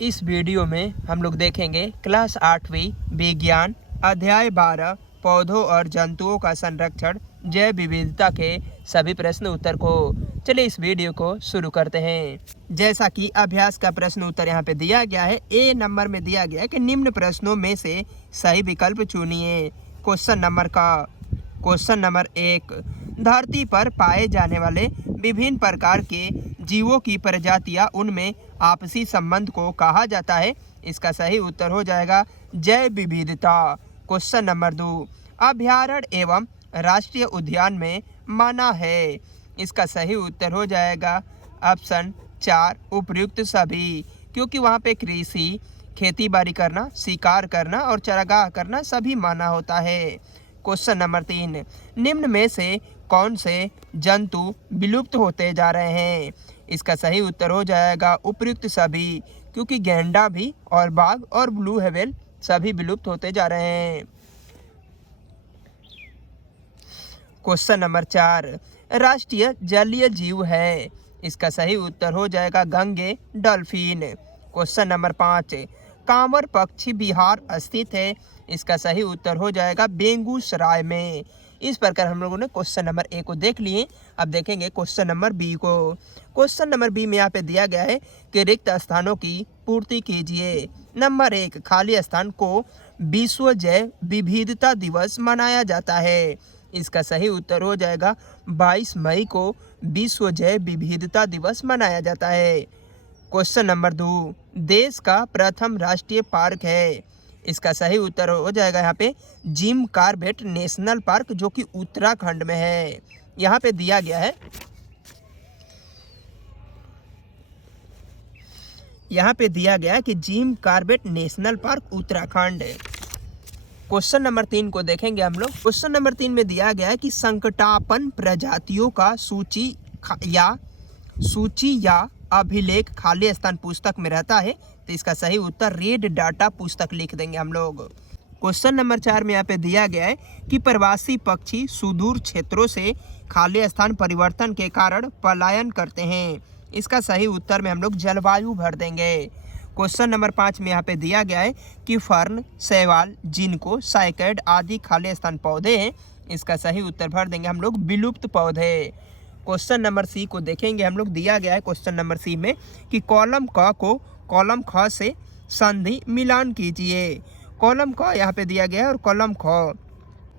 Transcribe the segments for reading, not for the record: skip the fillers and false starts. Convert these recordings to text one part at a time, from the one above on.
इस वीडियो में हम लोग देखेंगे क्लास 8वीं विज्ञान अध्याय 12 पौधों और जंतुओं का संरक्षण जैव विविधता के सभी प्रश्न उत्तर को। चलिए इस वीडियो को शुरू करते हैं। जैसा कि अभ्यास का प्रश्न उत्तर यहाँ पे दिया गया है, ए नंबर में दिया गया है कि निम्न प्रश्नों में से सही विकल्प चुनिए। क्वेश्चन नंबर 1, धरती पर पाए जाने वाले विभिन्न प्रकार के जीवों की प्रजातियां, उनमें आपसी संबंध को कहा जाता है। इसका सही उत्तर हो जाएगा जैव विविधता। क्वेश्चन नंबर 2, अभयारण्य एवं राष्ट्रीय उद्यान में माना है। इसका सही उत्तर हो जाएगा ऑप्शन 4 उपर्युक्त सभी, क्योंकि वहाँ पे कृषि, खेती बाड़ी करना, शिकार करना और चरागाह करना सभी माना होता है। क्वेश्चन नंबर 3, निम्न में से कौन से जंतु विलुप्त होते जा रहे हैं। इसका सही उत्तर हो जाएगा उपर्युक्त सभी, क्योंकि गैंडा भी और बाघ और ब्लू हेवन सभी विलुप्त होते जा रहे हैं। क्वेश्चन नंबर 4, राष्ट्रीय जलीय जीव है। इसका सही उत्तर हो जाएगा Gange dolphin. Question number 5, Kanwar पक्षी बिहार स्थित है। इसका सही उत्तर हो जाएगा बेगूसराय में। इस प्रकार हम लोगों ने क्वेश्चन नंबर ए को देख लिए। अब देखेंगे क्वेश्चन नंबर बी को। क्वेश्चन नंबर बी में यहाँ पे दिया गया है कि रिक्त स्थानों की पूर्ति कीजिए। नंबर 1, खाली स्थान को विश्व जैव विविधता दिवस मनाया जाता है। इसका सही उत्तर हो जाएगा 22 मई को विश्व जैव विविधता दिवस मनाया जाता है। क्वेश्चन नंबर 2, देश का प्रथम राष्ट्रीय पार्क है। इसका सही उत्तर हो जाएगा यहाँ पे जिम कॉर्बेट नेशनल पार्क, जो कि उत्तराखंड में है। यहाँ पे दिया गया है, कि Jim Corbett national park Uttarakhand. Question number 3 को देखेंगे हम लोग। क्वेश्चन नंबर 3 में दिया गया है कि संकटापन्न प्रजातियों का सूची या अभिलेख खाली स्थान पुस्तक में रहता है। तो इसका सही उत्तर रेड डाटा पुस्तक लिख देंगे हम लोग। क्वेश्चन नंबर 4 में यहाँ पे दिया गया है कि प्रवासी पक्षी सुदूर क्षेत्रों से खाली स्थान परिवर्तन के कारण पलायन करते हैं। इसका सही उत्तर में हम लोग जलवायु भर देंगे। क्वेश्चन नंबर 5 में यहाँ पे दिया गया है कि फर्न, शैवाल, जिनको, साइकैड आदि खाली स्थान पौधे हैं। इसका सही उत्तर भर देंगे हम लोग विलुप्त पौधे। क्वेश्चन नंबर सी को देखेंगे हम लोग। दिया गया है क्वेश्चन नंबर सी में कि कॉलम क को कॉलम ख से संधि मिलान कीजिए। कॉलम क यहाँ पे दिया गया है और कॉलम ख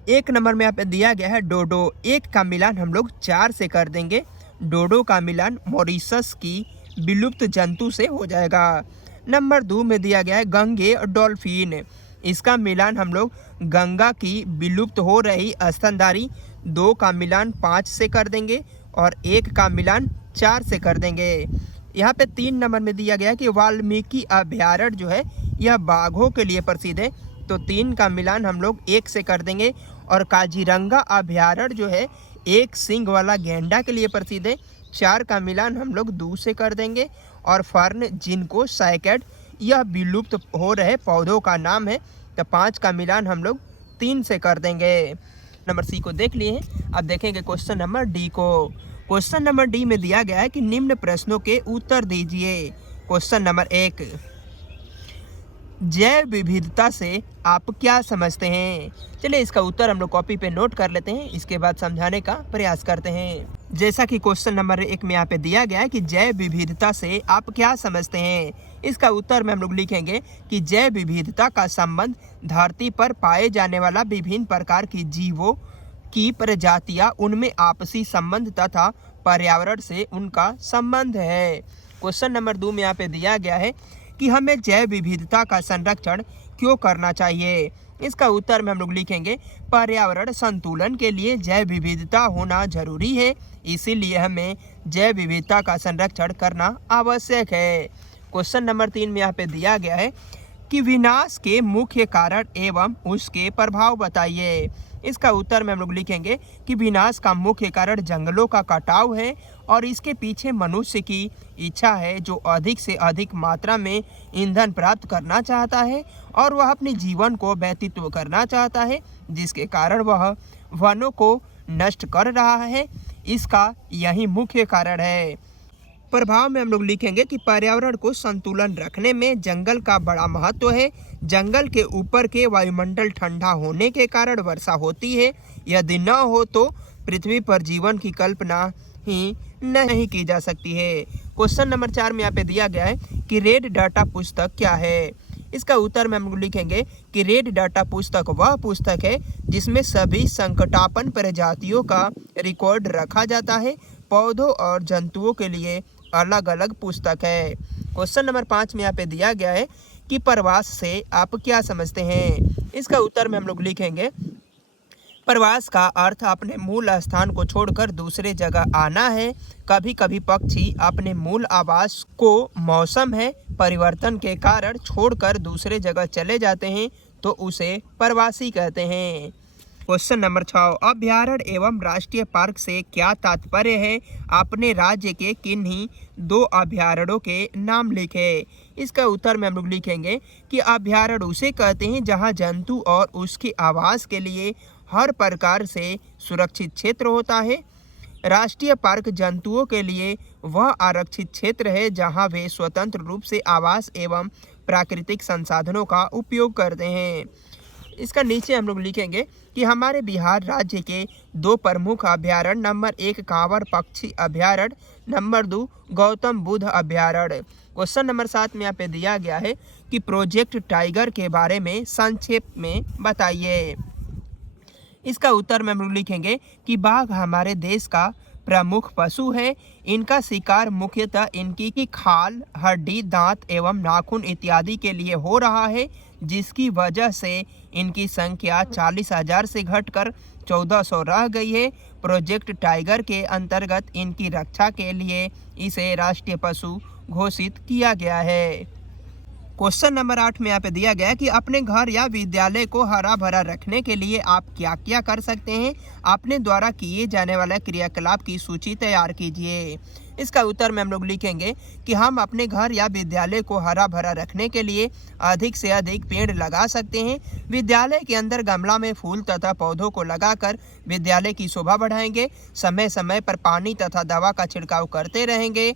1 नंबर में यहाँ पे दिया गया है डोडो। 1 का मिलान हम लोग 4 से कर देंगे। डोडो का मिलान मॉरिशस की विलुप्त जंतु से हो जाएगा। नंबर 2 में दिया गया है गंगे और डॉल्फिन। इसका मिलान हम लोग गंगा की विलुप्त हो रही स्तनधारी 2 का मिलान 5 से कर देंगे और 1 का मिलान 4 से कर देंगे। यहाँ पे 3 नंबर में दिया गया कि वाल्मीकि अभयारण्य जो है यह बाघों के लिए प्रसिद्ध है। तो 3 का मिलान हम लोग 1 से कर देंगे। और काजीरंगा अभयारण्य जो है 1 सींग वाला गैंडा के लिए प्रसिद्ध है। 4 का मिलान हम लोग 2 से कर देंगे। और फर्न, जिनको, साइकैड यह विलुप्त हो रहे पौधों का नाम है। तो 5 का मिलान हम लोग 3 से कर देंगे। नंबर सी को देख लिए हैं। अब देखेंगे क्वेश्चन नंबर डी को। क्वेश्चन नंबर डी में दिया गया है कि निम्न प्रश्नों के उत्तर दीजिए। क्वेश्चन नंबर 1, जैव विविधता से आप क्या समझते हैं। चलिए इसका उत्तर हम लोग कॉपी पे नोट कर लेते हैं, इसके बाद समझाने का प्रयास करते हैं। जैसा कि क्वेश्चन नंबर 1 में यहाँ पे दिया गया है कि जैव विविधता से आप क्या समझते हैं। इसका उत्तर में हम लोग लिखेंगे कि जैव विविधता का संबंध धरती पर पाए जाने वाला विभिन्न प्रकार की जीवों की प्रजातियां, उनमें आपसी संबंध तथा पर्यावरण से उनका संबंध है। क्वेश्चन नंबर 2 में यहाँ पे दिया गया है कि हमें जैव विविधता का संरक्षण क्यों करना चाहिए। इसका उत्तर में हम लोग लिखेंगे पर्यावरण संतुलन के लिए जैव विविधता होना जरूरी है, इसीलिए हमें जैव विविधता का संरक्षण करना आवश्यक है। क्वेश्चन नंबर 3 में यहाँ पे दिया गया है कि विनाश के मुख्य कारण एवं उसके प्रभाव बताइए। इसका उत्तर में हम लोग लिखेंगे कि विनाश का मुख्य कारण जंगलों का कटाव है और इसके पीछे मनुष्य की इच्छा है, जो अधिक से अधिक मात्रा में ईंधन प्राप्त करना चाहता है और वह अपने जीवन को व्यतीत करना चाहता है, जिसके कारण वह वनों को नष्ट कर रहा है। इसका यही मुख्य कारण है। प्रभाव में हम लोग लिखेंगे कि पर्यावरण को संतुलन रखने में जंगल का बड़ा महत्व है। जंगल के ऊपर के वायुमंडल ठंडा होने के कारण वर्षा होती है। यदि न हो तो पृथ्वी पर जीवन की कल्पना ही नहीं की जा सकती है। क्वेश्चन नंबर 4 में यहाँ पे दिया गया है कि रेड डाटा पुस्तक क्या है। इसका उत्तर में हम लोग लिखेंगे कि रेड डाटा पुस्तक वह पुस्तक है जिसमें सभी संकटापन्न प्रजातियों का रिकॉर्ड रखा जाता है। पौधों और जंतुओं के लिए अलग अलग पुस्तक है। क्वेश्चन नंबर 5 में यहाँ पे दिया गया है कि प्रवास से आप क्या समझते हैं। इसका उत्तर में हम लोग लिखेंगे प्रवास का अर्थ अपने मूल स्थान को छोड़कर दूसरे जगह आना है। कभी कभी पक्षी अपने मूल आवास को मौसम है परिवर्तन के कारण छोड़कर दूसरे जगह चले जाते हैं तो उसे प्रवासी कहते हैं। क्वेश्चन नंबर 6 अभ्यारण्य एवं राष्ट्रीय पार्क से क्या तात्पर्य है। अपने राज्य के किन्हीं 2 अभ्यारण्यों के नाम लिखे। इसका उत्तर में हम लोग लिखेंगे कि अभ्यारण्य उसे कहते हैं जहां जंतु और उसके आवास के लिए हर प्रकार से सुरक्षित क्षेत्र होता है। राष्ट्रीय पार्क जंतुओं के लिए वह आरक्षित क्षेत्र है जहां वे स्वतंत्र रूप से आवास एवं प्राकृतिक संसाधनों का उपयोग करते हैं। इसका नीचे हम लोग लिखेंगे कि हमारे बिहार राज्य के 2 प्रमुख अभ्यारण्य नंबर 1 कांवर पक्षी अभ्यारण्य, नंबर 2 गौतम बुद्ध अभ्यारण्य। क्वेश्चन नंबर 7 में यहाँ पे दिया गया है कि प्रोजेक्ट टाइगर के बारे में संक्षेप में बताइए। इसका उत्तर में हम लोग लिखेंगे कि बाघ हमारे देश का प्रमुख पशु है। इनका शिकार मुख्यतः इनकी खाल, हड्डी, दांत एवं नाखून इत्यादि के लिए हो रहा है, जिसकी वजह से इनकी संख्या 40,000 से घटकर 1400 रह गई है। प्रोजेक्ट टाइगर के अंतर्गत इनकी रक्षा के लिए इसे राष्ट्रीय पशु घोषित किया गया है। क्वेश्चन नंबर 8 में यहाँ पे दिया गया है कि अपने घर या विद्यालय को हरा भरा रखने के लिए आप क्या क्या कर सकते हैं। अपने द्वारा किए जाने वाले क्रियाकलाप की सूची तैयार कीजिए। इसका उत्तर में हम लोग लिखेंगे कि हम अपने घर या विद्यालय को हरा भरा रखने के लिए अधिक से अधिक पेड़ लगा सकते हैं। विद्यालय के अंदर गमला में फूल तथा पौधों को लगाकर विद्यालय की शोभा बढ़ाएंगे। समय समय पर पानी तथा दवा का छिड़काव करते रहेंगे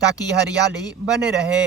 ताकि हरियाली बने रहे।